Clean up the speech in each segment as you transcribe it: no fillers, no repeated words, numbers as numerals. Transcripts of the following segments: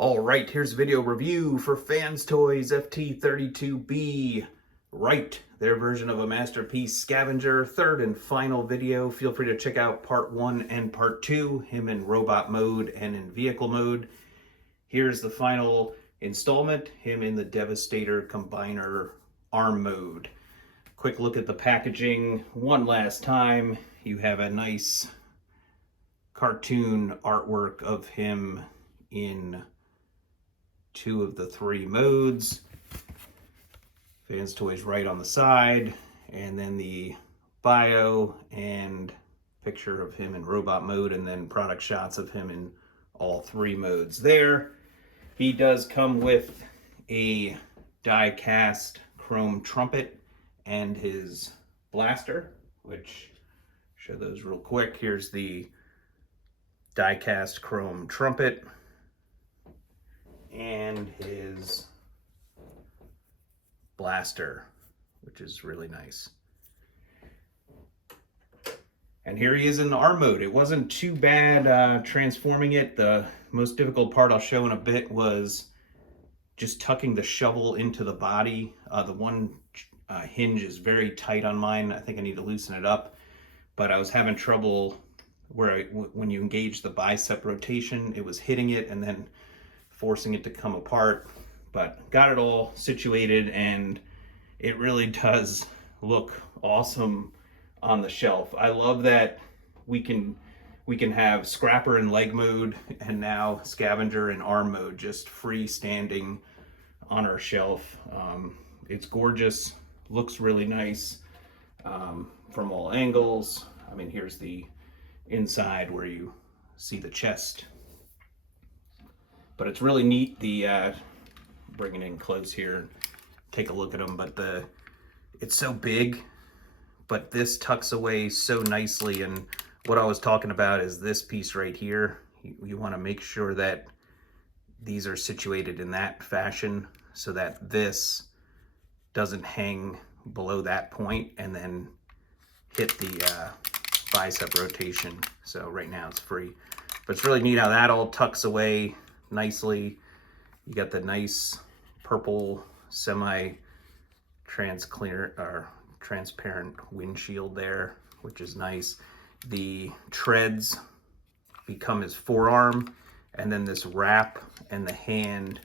All right, here's a video review for Fans Toys FT-32B Wright, their version of a masterpiece Scavenger. Third and final video. Feel free to check out part 1 and part 2, him in robot mode and in vehicle mode. Here's the final installment, him in the Devastator Combiner arm mode. Quick look at the packaging one last time. You have a nice cartoon artwork of him in 2 of the 3 modes. Fans Toys Wright on the side, and then the bio and picture of him in robot mode, and then product shots of him in all 3 modes there. He does come with a die cast chrome trumpet and his blaster, which show those real quick. Here's the die cast chrome trumpet and his blaster, which is really nice. And here he is in the arm mode. It wasn't too bad transforming it. The most difficult part I'll show in a bit was just tucking the shovel into the body. The one hinge is very tight on mine. I think I need to loosen it up, but I was having trouble where when you engage the bicep rotation, it was hitting it and then forcing it to come apart. But got it all situated, and it really does look awesome on the shelf. I love that we can have Scrapper in leg mode and now Scavenger in arm mode, just freestanding on our shelf. It's gorgeous, looks really nice from all angles. I mean, here's the inside where you see the chest. But it's really neat, the bring it in close here and take a look at them. But it's so big, but this tucks away so nicely. And what I was talking about is this piece right here. You want to make sure that these are situated in that fashion so that this doesn't hang below that point and then hit the bicep rotation. So right now it's free, but it's really neat how that all tucks away nicely. You got the nice purple transparent windshield there, which is nice. The treads become his forearm, and then this wrap and the hand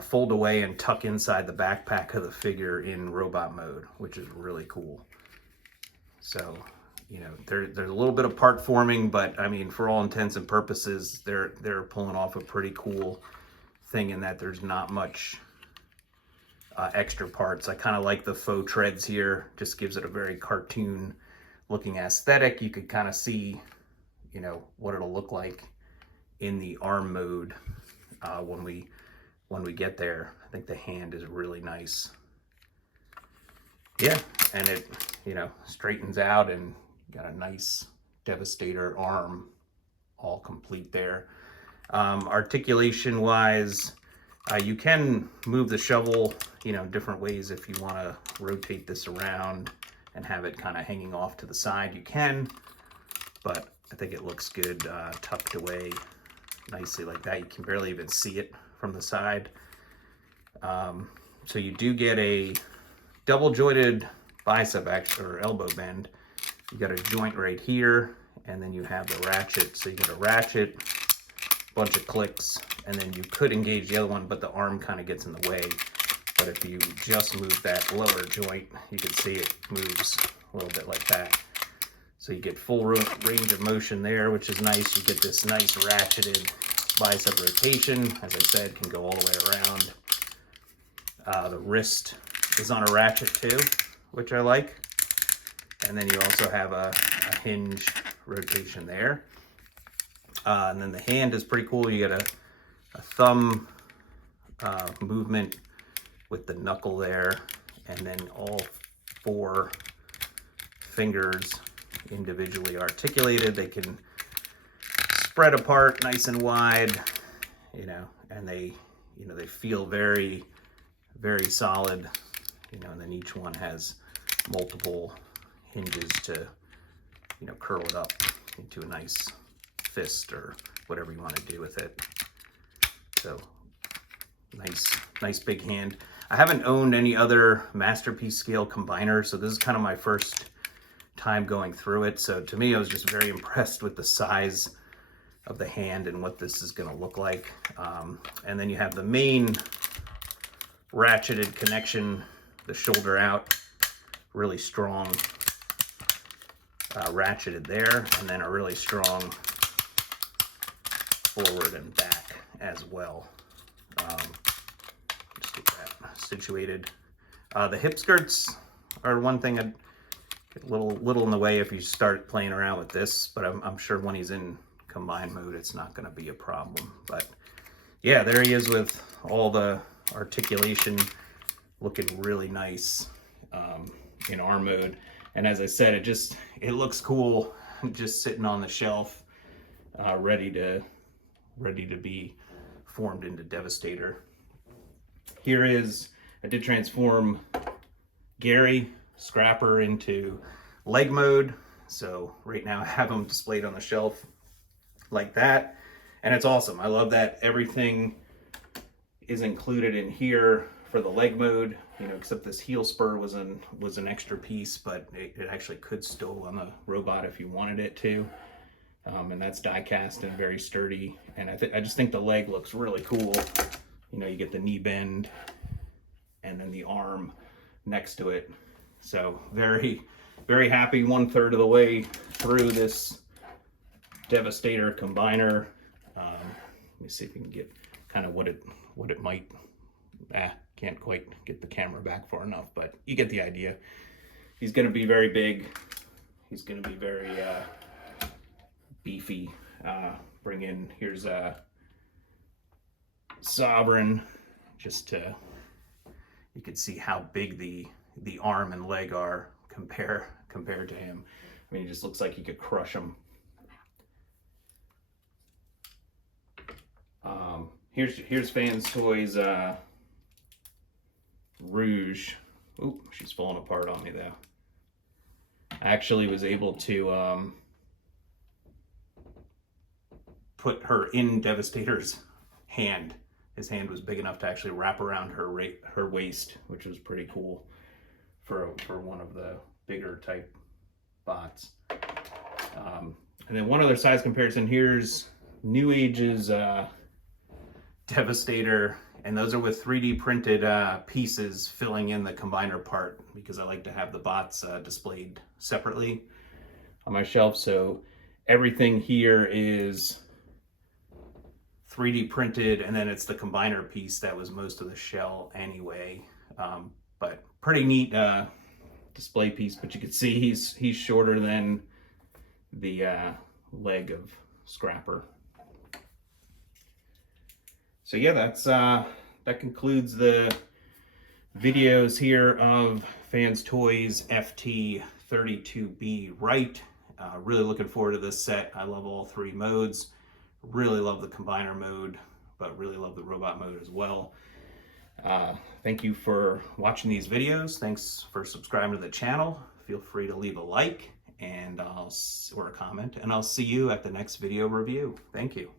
fold away and tuck inside the backpack of the figure in robot mode, which is really cool. So, you know, there's a little bit of part forming, but I mean, for all intents and purposes, they're pulling off a pretty cool thing in that there's not much extra parts. I kind of like the faux treads here. Just gives it a very cartoon looking aesthetic. You could kind of see, you know, what it'll look like in the arm mode when we get there. I think the hand is really nice. Yeah, and it, you know, straightens out and got a nice Devastator arm all complete there. Articulation wise, you can move the shovel, you know, different ways. If you want to rotate this around and have it kind of hanging off to the side, you can, but I think it looks good tucked away nicely like that. You can barely even see it from the side. So you do get a double jointed bicep or elbow bend. You got a joint right here, and then you have the ratchet. So you get a ratchet, bunch of clicks, and then you could engage the other one, but the arm kind of gets in the way. But if you just move that lower joint, you can see it moves a little bit like that. So you get full range of motion there, which is nice. You get this nice ratcheted bicep rotation. As I said, can go all the way around. The wrist is on a ratchet too, which I like. And then you also have a hinge rotation there. And then the hand is pretty cool. You get a thumb movement with the knuckle there, and then all 4 fingers individually articulated. They can spread apart nice and wide, you know, and they feel very, very solid, you know, and then each one has multiple hinges to, you know, curl it up into a nice fist or whatever you want to do with it. So nice big hand. I haven't owned any other Masterpiece scale combiner, so this is kind of my first time going through it. So to me, I was just very impressed with the size of the hand and what this is going to look like. And then you have the main ratcheted connection, the shoulder out, really strong ratcheted there, and then a really strong forward and back as well. Just get that situated. The hip skirts are one thing I'd get a little in the way if you start playing around with this, but I'm sure when he's in combine mode, it's not going to be a problem. But yeah, there he is with all the articulation, looking really nice in arm mode. And as I said, it looks cool just sitting on the shelf, ready to be formed into Devastator. Here is, I did transform Gary Scrapper into leg mode. So right now I have him displayed on the shelf like that. And it's awesome. I love that everything is included in here for the leg mode, except this heel spur was an extra piece, but it actually could stow on the robot if you wanted it to. And that's die cast and very sturdy. And I just think the leg looks really cool. You get the knee bend and then the arm next to it. So very, very happy 1/3 of the way through this Devastator combiner. Let me see if we can get kind of what it might. Can't quite get the camera back far enough, but you get the idea. He's going to be very big. He's going to be very beefy. Here's Sovereign, just to, you can see how big the arm and leg are compared to him. I mean, he just looks like you could crush him. Here's Fans Toys Rouge. Oop, she's falling apart on me though. I actually was able to put her in Devastator's hand. His hand was big enough to actually wrap around her waist, which was pretty cool for one of the bigger type bots. And then one other size comparison, here's New Age's Devastator, and those are with 3D printed pieces filling in the combiner part, because I like to have the bots displayed separately on my shelf. So everything here is 3D printed, and then it's the combiner piece that was most of the shell anyway. But pretty neat display piece, but you can see he's shorter than the leg of Scrapper. So yeah, that concludes the videos here of Fans Toys FT-32B Wright. Really looking forward to this set. I love all three modes. Really love the combiner mode, but really love the robot mode as well. Thank you for watching these videos. Thanks for subscribing to the channel. Feel free to leave a like or a comment, and I'll see you at the next video review. Thank you.